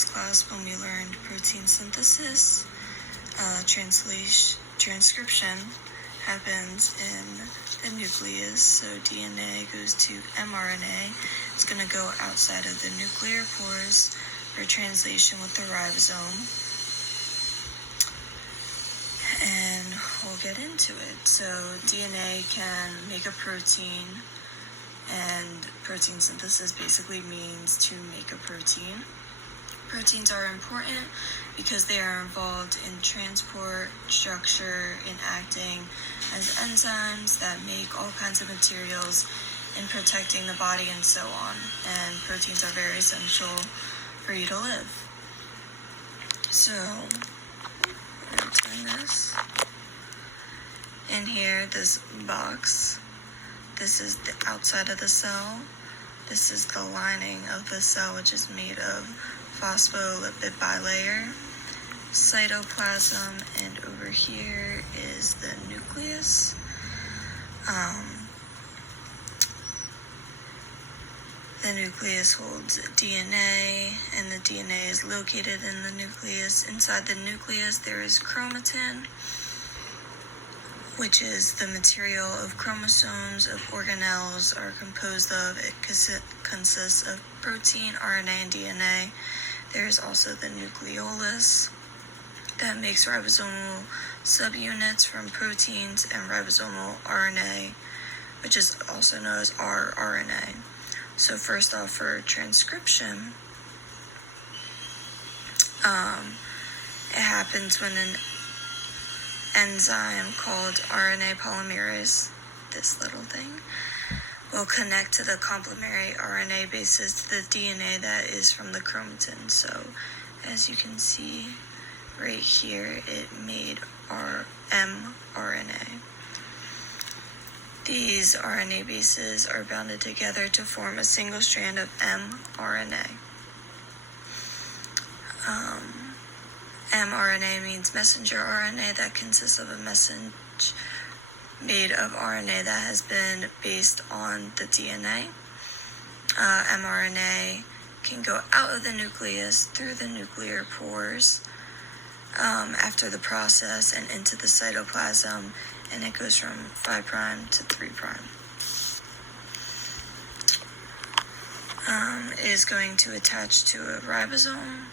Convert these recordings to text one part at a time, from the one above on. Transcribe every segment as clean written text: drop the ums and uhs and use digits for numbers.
last class when we learned protein synthesis. Transcription happens in the nucleus, so DNA goes to mRNA. It's going to go outside of the nuclear pores for translation with the ribosome. And we'll get into it. So DNA can make a protein, and protein synthesis basically means to make a protein. Proteins are important because they are involved in transport, structure, and acting as enzymes that make all kinds of materials and protecting the body and so on. And proteins are very essential for you to live. So, I'm going to turn this. In here, this box, this is the outside of the cell. This is the lining of the cell, which is made of phospholipid bilayer, cytoplasm, and over here is the nucleus. The nucleus holds DNA, and the DNA is located in the nucleus. Inside the nucleus, there is chromatin, which is the material of chromosomes of organelles are composed of. It consists of protein, RNA, and DNA. There is also the nucleolus that makes ribosomal subunits from proteins and ribosomal RNA, which is also known as rRNA. So first off, for transcription, it happens when an enzyme called RNA polymerase, this little thing, will connect to the complementary RNA bases to the DNA that is from the chromatin. So, as you can see right here, it made mRNA. These RNA bases are bounded together to form a single strand of mRNA. mRNA means messenger RNA that consists of a message made of RNA that has been based on the DNA. mRNA can go out of the nucleus through the nuclear pores after the process and into the cytoplasm, and it goes from 5' to 3'. It is going to attach to a ribosome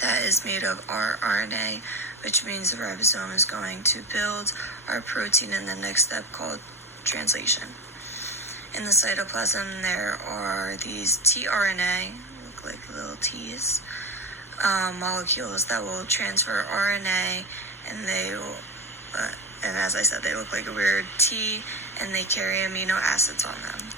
that is made of rRNA, which means the ribosome is going to build our protein in the next step called translation. In the cytoplasm, there are these tRNA, look like little T's, molecules that will transfer RNA, and they will, and as I said, they look like a weird T, and they carry amino acids on them.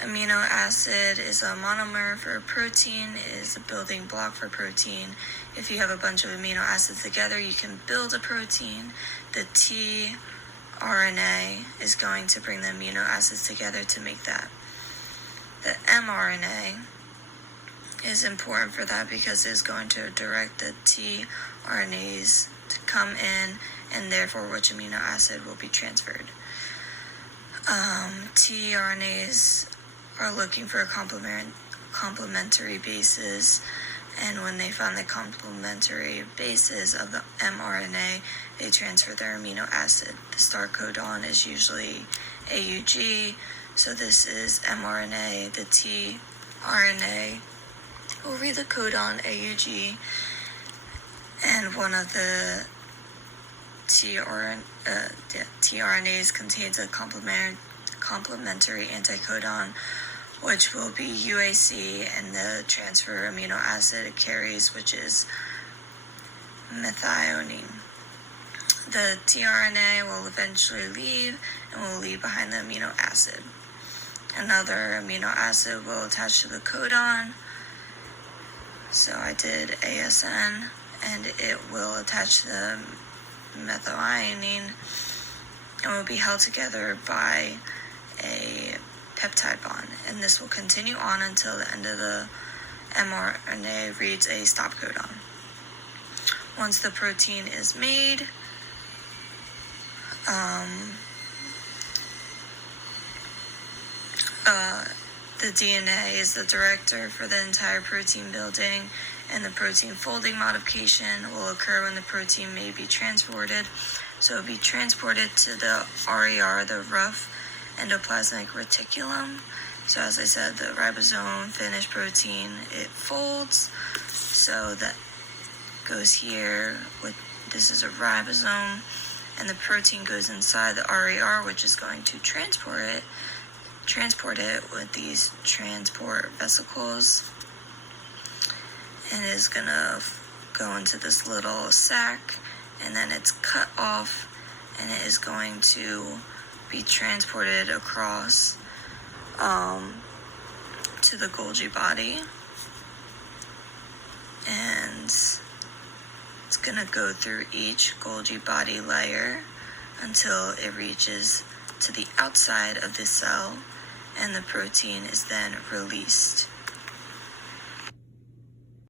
Amino acid is a monomer for a protein, is a building block for protein. If you have a bunch of amino acids together, you can build a protein. The tRNA is going to bring the amino acids together to make that. The mRNA is important for that because it's going to direct the tRNAs to come in, and therefore which amino acid will be transferred. tRNAs are looking for complementary bases, and when they find the complementary bases of the mRNA, they transfer their amino acid. The start codon is usually AUG, so this is mRNA. The tRNA will read the codon AUG, and one of the tRNAs contains a complementary anticodon, which will be UAC, and the transfer amino acid it carries, which is methionine. The tRNA will eventually leave and will leave behind the amino acid. Another amino acid will attach to the codon. So I did ASN, and it will attach to the methionine and will be held together by a peptide bond, and this will continue on until the end of the mRNA reads a stop codon. Once the protein is made, the DNA is the director for the entire protein building, and the protein folding modification will occur when the protein may be transported. So it will be transported to the RER, the rough endoplasmic reticulum. So as I said, the ribosome finished protein, it folds. So that goes here. This is a ribosome, and the protein goes inside the RER, which is going to transport it with these transport vesicles, and is gonna go into this little sac, and then it's cut off, and it is going to be transported across to the Golgi body, and it's gonna go through each Golgi body layer until it reaches to the outside of the cell, and the protein is then released.